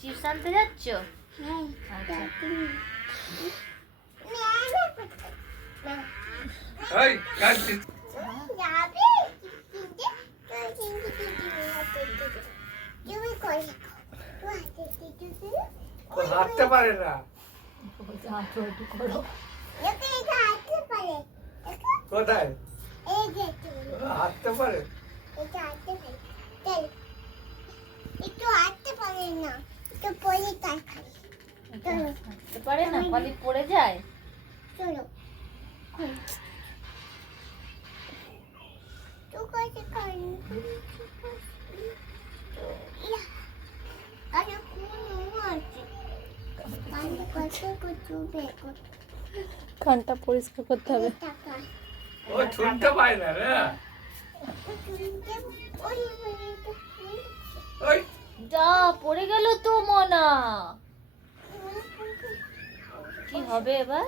Chips আনতে যাচ্ছ? আচ্ছা। এই কাটছি ও হাঁটতে পারে না। কোথায় হাঁটতে পারে? একটু হাঁটতে পারে না, একটু পরে তাই খাই। হাঁটতে পারে না, খালি পড়ে যায়। চলো তো কাছে খাই আরে কোন আছে কানে কত কিছু বেকো কানটা পরিষ্কার করতে হবে। টাকা ও শুনতে পায় না রে। ওই যা পড়ে গেল তো মনা, কি হবে এবার?